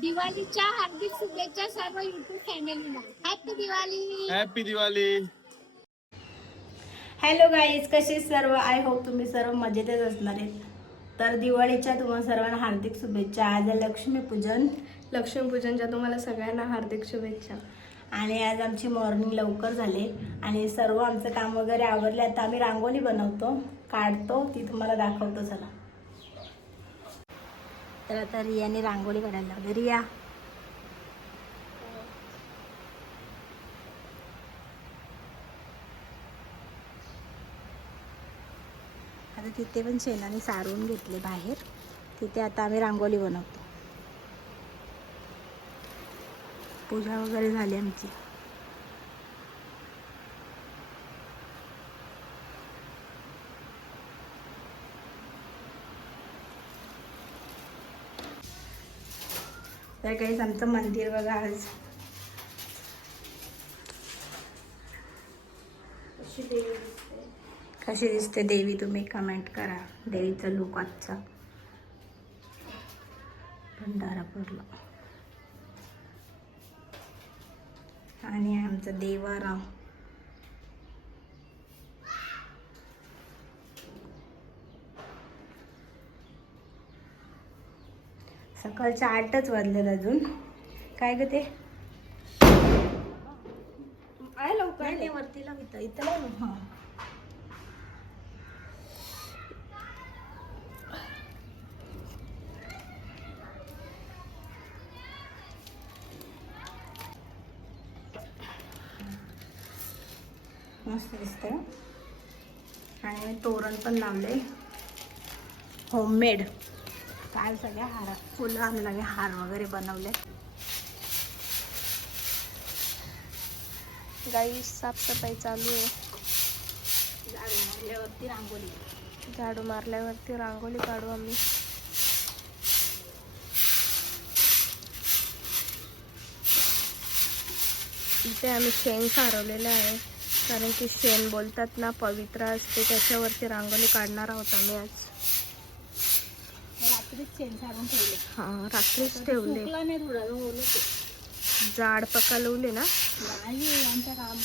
दिवाळीच्या हार्दिक शुभेच्छा सर्व युट्यूब फॅमिलीला happy Diwali happy Diwali hello guys कसे सर्व? आय होप तुम्ही सर्व मजेतच असणार आहेत. तर दिवाळीच्या तुम्हाला सर्वांना हार्दिक शुभेच्छा. आज आहे लक्ष्मीपूजन लक्ष्मीपूजनच्या तुम्हाला सगळ्यांना हार्दिक शुभेच्छा. आणि आज आमची मॉर्निंग लवकर झाले. आणि सर्व आमचं काम वगैरे आवरले. आता आम्ही रांगोळी बनवतो. काढतो. ती तुम्हाला दाखवतो चला. तर आता रियाने रांगोळी काढायला लावली. रिया. आता तिथे पण शेणाने सारून घेतले बाहेर. तिथे आता आम्ही रांगोळी बनवतो. पूजा वगैरे झाली आमची. तर काहीच आमचं मंदिर बघा आज. कशी दिसते? देवी तुम्ही कमेंट करा. देवीचा लुक आजचा. भंडारा पडला. आणि आमचं देवाराम. सकाळच्या आठच वाजलेत अजून. काय ग ते? आहे लवकर. वरती इथं. हां. मस्त दिसतंय. हं. आणि मी तोरण पण लावले होममेड काल सगळ्या हार फुलं आणले हार वगैरे बनवले. गाई साफसफाई चालू आहे. झाडू मारल्यावरती रांगोळी. झाडू मारल्यावरती रांगोळी काढू आम्ही. इथे आम्ही शेण सारवलेलं आहे. कारण की शेण बोलतात ना पवित्र असते त्याच्यावरती रांगोळी काढणार आहोत आम्ही आज. रात्रीच सारून ठेवले. हा रात्रीच ठेवले. सुकला नाही थोडा वेळ ओलं ते. जाड पकालवले ना? नाही आमच्या काम.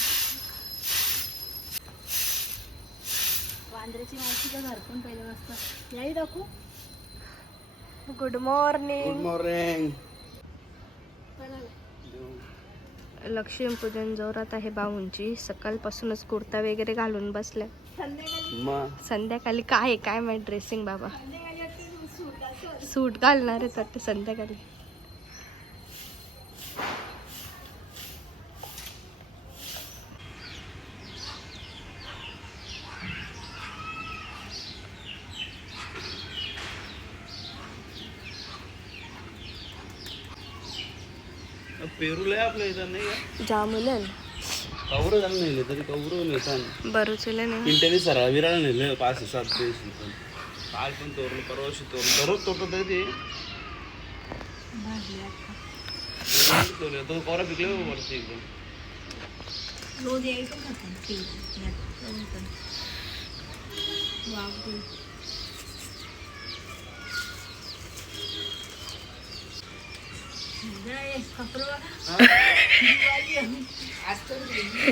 वांद्र्याची मावशीचं घर पण पहिले मस्त याही दाखवू. Good good morning morning Lakshmipujan जोरात आहे बाहूंची सकाळपासूनच कुर्ता वगैरे घालून बसल्या. संध्याकाळी. काय आहे? काय माहिती ड्रेसिंग बाबा? सूट घालणार आहेत वाटतं संध्याकाळी. नाही जामुलन कौरव झालं नेले तरी कौरव नेताना बरूचले नाही. सरळ विराळ नेले पाच सात दिवस. काल पण तोरलं परवाशी तोरलं दररोज तोरलं तरी ते. तो कोरा पिकले वरती एकदम रोज यायचं खातात ते. यात. बापरे. जय, कपडे बघा. दिवाळी आहे. आज तर दिवाळी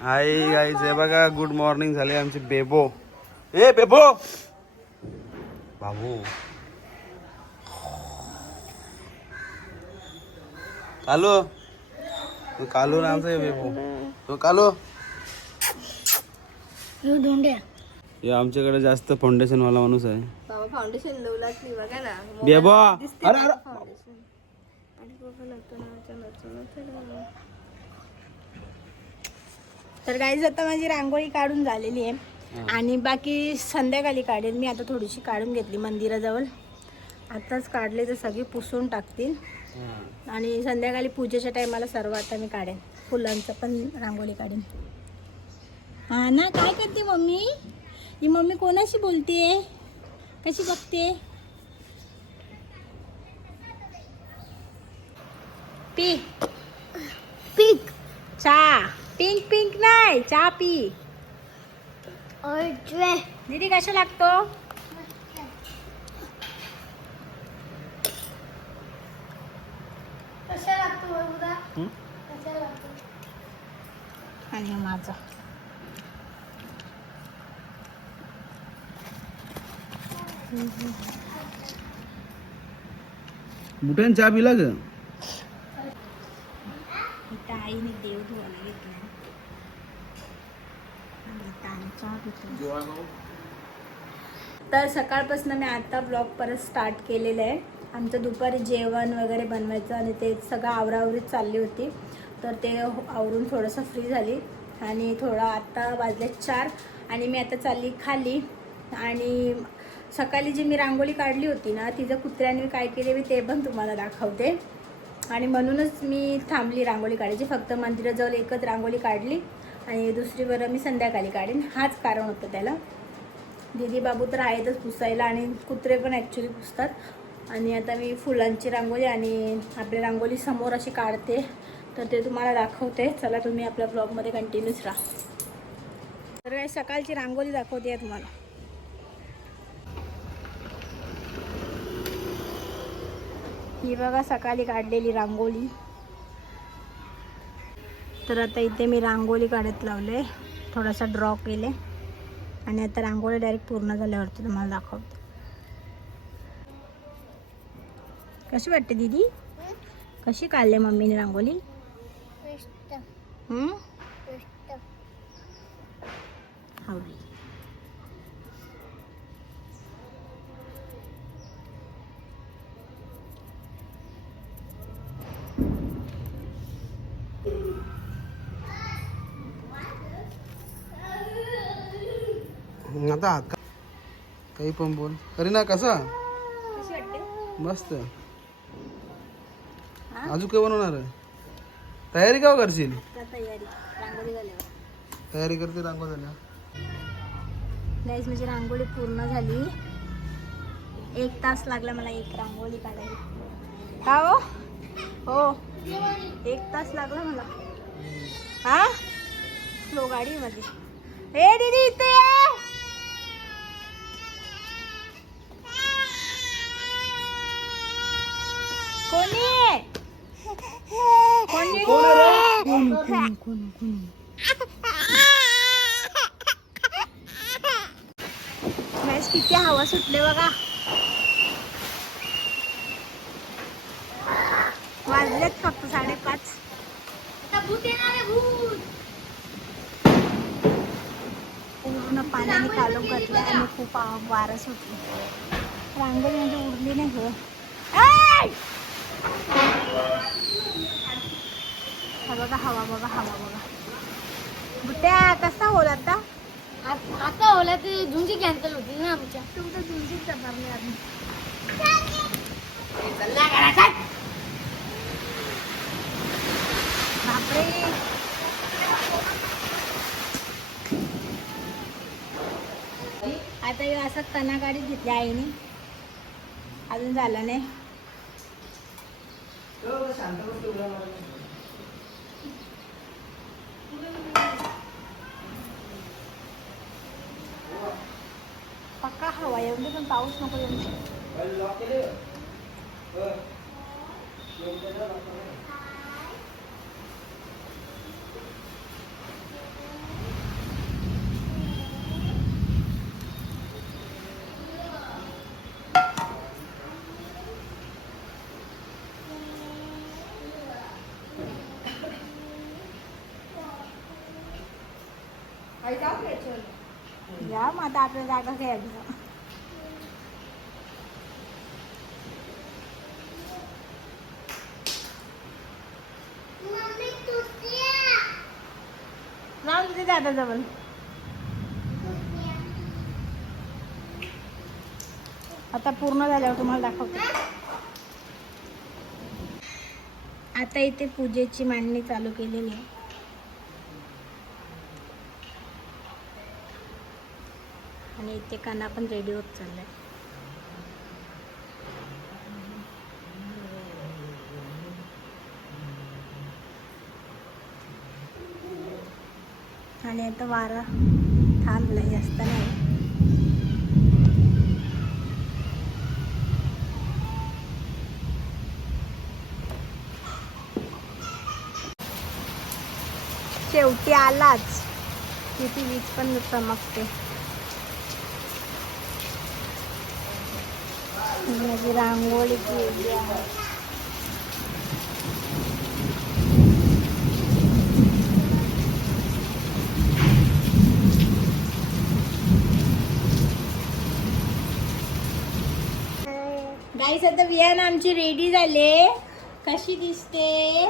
हाय गाईज हे बघा गुड मॉर्निंग झाली आमची बेबो. ए बेबो! बाबू. कालो. तू कालो ना आमचा बेबो. तो कालो. हे आमच्याकडे जास्त फाउंडेशन वाला माणूस आहे. बाबा फाउंडेशन लावलाच नाही बघा ना. बेबो! अरे अरे! तर गाईज आता माझी रांगोळी काढून झालेली आहे. आणि बाकी संध्याकाळी काढेल मी आता थोडीशी काढून घेतली मंदिराजवळ. आताच काढले तर सगळी पुसून टाकतील. आणि संध्याकाळी पूजेच्या टायमाला सर्व आता मी काढेन. फुलांचं पण रांगोळी काढेन. हा ना काय करते मम्मी? ही मम्मी कोणाशी बोलते? कशी बघते पी. पिंक. चहा पिंक पिंक नाही चहा पी. दीदी कशा लागतो? आणि हा? माझा. बुटेन चहा पिला ग इथं आईने देव धुवायला घेतला आणि इथं आम्ही चहा पितो. तर सकाळपासून मी आता ब्लॉग परत स्टार्ट केलेलं आहे. आमचं दुपारी जेवण वगैरे बनवायचं आणि ते सगळं आवरावरीत चालली होती. तर ते आवरून थोडंसं फ्री झाली आणि थोडा आत्ता वाजले चार आणि मी आता चालली खाली. आणि सकाळी जी मी रांगोळी काढली होती ना तिचं कुत्र्याने काय केले मी ते पण तुम्हाला दाखवते. आणि म्हणूनच मी थांबली रांगोळी काढायची. फक्त मंदिराजवळ एकच रांगोळी काढली. आणि दुसरी बरं मी संध्याकाळी काढेन. हाच कारण होतं त्याला. दिदी बाबू तर आहेतच पुसायला आणि कुत्रे पण ॲक्च्युली पुसतात. आणि आता मी फुलांची रांगोळी आणि आपली रांगोळी समोर अशी काढते. तर ते तुम्हाला दाखवते. चला तुम्ही आपल्या ब्लॉगमध्ये कंटिन्यूच राहा. तर काय सकाळची रांगोळी दाखवते आहे तुम्हाला. ही बघा सकाळी काढलेली रांगोळी. तर आता इथे मी रांगोळी काढत लावले. थोडासा ड्रॉ केले. आणि आता रांगोळी डायरेक्ट पूर्ण झाल्यावरती तुम्हाला दाखवते. कशी वाटते दीदी? कशी काढले मम्मीने रांगोळी? हम्म? आवडली. आता हात का- काही पण बोल. अरे ना कसा मस्त. अजून काय बनवणार आहे? तयारी का करशील? आता तयारी. रांगोळी करते रांगो झाल्या गाईज माझी रांगोळी पूर्ण झाली. एक तास लागला मला एक रांगोळी काढायला. हो हो? एक तास लागला मला. हा? स्लो गाडी आहे माझी. ए दीदी इथे कोणी? आहे? कोणी कोणी? कोणी कोणी कोणी. मॅच किती हवा सुटले बघा. वाजलेत फक्त साडेपाच. पूर्ण पाण्याने कालून घातलं आणि खूप वारं सुटलं रांगोळी म्हणजे उरली नाही गं! हा बघा हवा बघा हवा बघा. बुट्या कसा होल आता? आता होला ते झुंजी कॅन्सल होती ना आमच्या. तुमचं आम्ही. बापरे. आता असं घेतल्या आईने. अजून झालं नाही. पण पाऊस नको येऊन જાઓ કે યાર માતા આપણે જાગા ગયા दादा जवळ आता पूर्ण झाल्यावर तुम्हाला दाखवते. आता इथे पूजेची मांडणी चालू केलेली आहे. आणि इथे काना पण रेडी होत चाललाय. आणि आता वारा थांबलाय जास्त नाही. शेवटी आलाच. किती वीज पण चमकते. माझी रांगोळी केली आहे. गाईस आता वियान आमची रेडी झाले. कशी दिसते.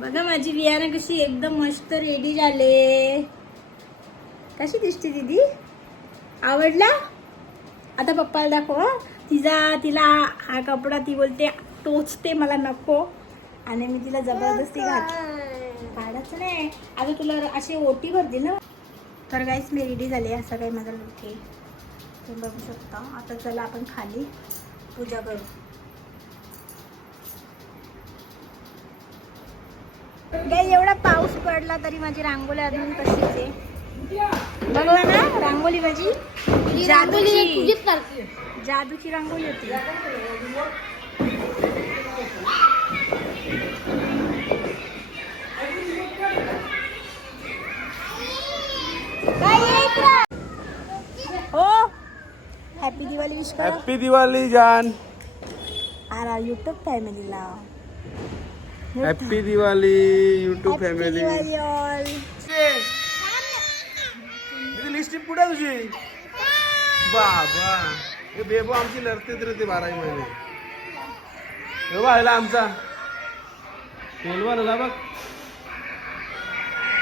बघा माझी वियाना कशी एकदम मस्त रेडी झाले. कशी दिसते दीदी? आवडला? आता पप्पाला दाखव. तिचा तिला हा कपडा ती बोलते टोचते मला नको. आणि मी तिला जबरदस्ती घात काढायचं नाही. आता तुला अशी ओटी भरते ना. तर गाईस मी रेडी झाले. असं काही माझा लुक तुम्ही बघू शकता. आता चला आपण खाली पूजा करू. गाई एवढा पाऊस पडला तरी माझी रांगोळी अजून तशीच आहे. बघला ना रांगोळी माझी? जादूची. जादूची रांगोळी होती काय आहे इकडं? हो हॅपी दिवाळी विश करा. हॅपी दिवाळी जान आरा युट्यूब फॅमिलीला happy Diwali YouTube family Diwali all लिस्टिप कुठे तुझी? बाबा. हे बेबो आमची लढते रे ते बाराही महिने बघ, ह्याला आमचा. पेलवान आला बघ.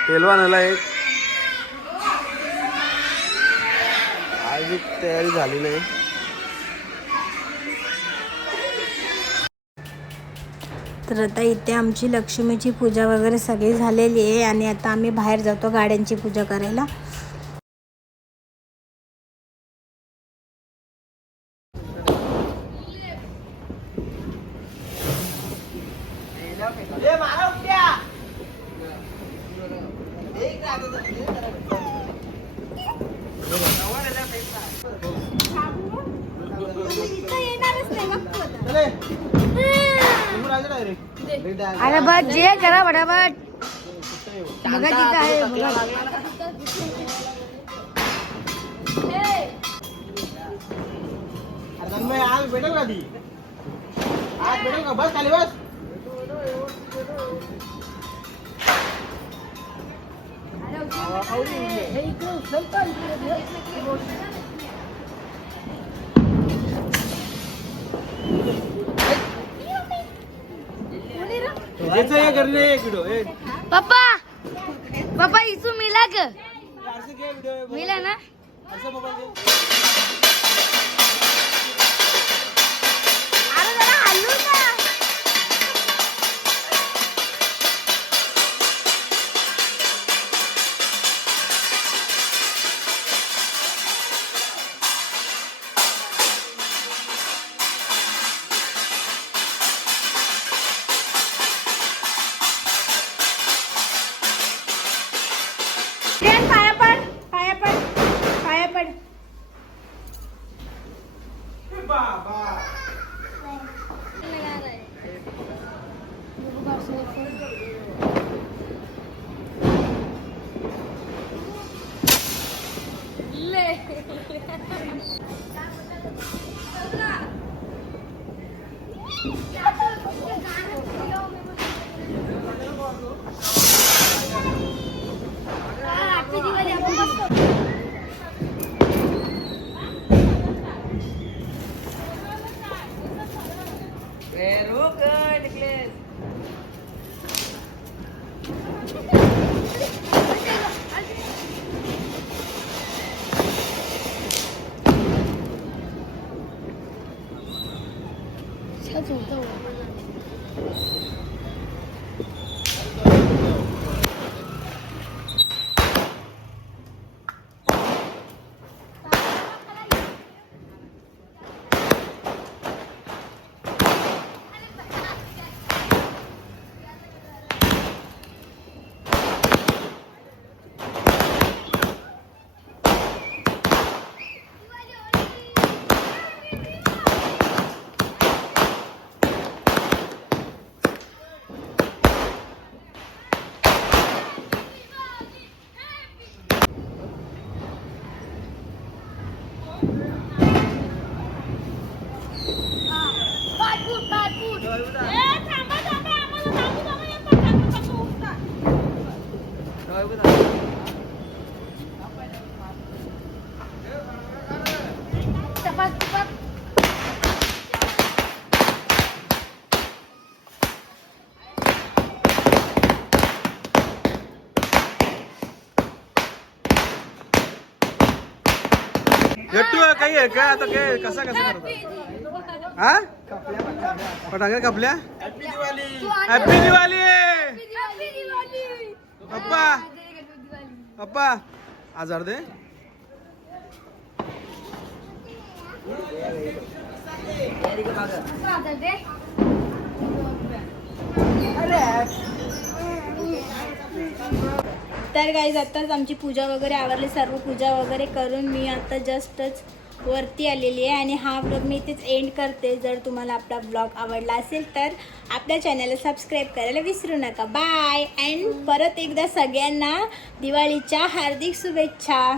पेलवान आला एक. आज तयारी झाली नाही तर आता इथे आमची लक्ष्मीची पूजा वगैरे सगळी झालेली आहे आणि आता आम्ही बाहेर जातो गाड्यांची पूजा करायला अरे बस जे करा फटाफट. बघा तिथं आहे बघा. आज भेटेल का ती? आज भेटेल का? बस खाली बस. हे करणे एक व्हिडिओ ए पप्पा पप्पा इथून मिला ग. मिला ना. अरे जरा हल्लू ना. टपक टपक गट्टू काही आहे का आता काय कसा कसा करता हा फटाके कापल्या हॅपी दिवाळी पप्पा आजार दे तर गाईज आत्ताच आमची पूजा वगैरे आवरली. सर्व पूजा वगैरे करून मी आता जस्टच वरती आलेली आहे आणि हा ब्लॉग मी इथेच एंड करते. जर तुम्हाला आपला ब्लॉग आवडला असेल तर आपल्या चॅनलला सबस्क्राईब करायला विसरू नका. बाय अँड परत एकदा सगळ्यांना दिवाळीच्या हार्दिक शुभेच्छा.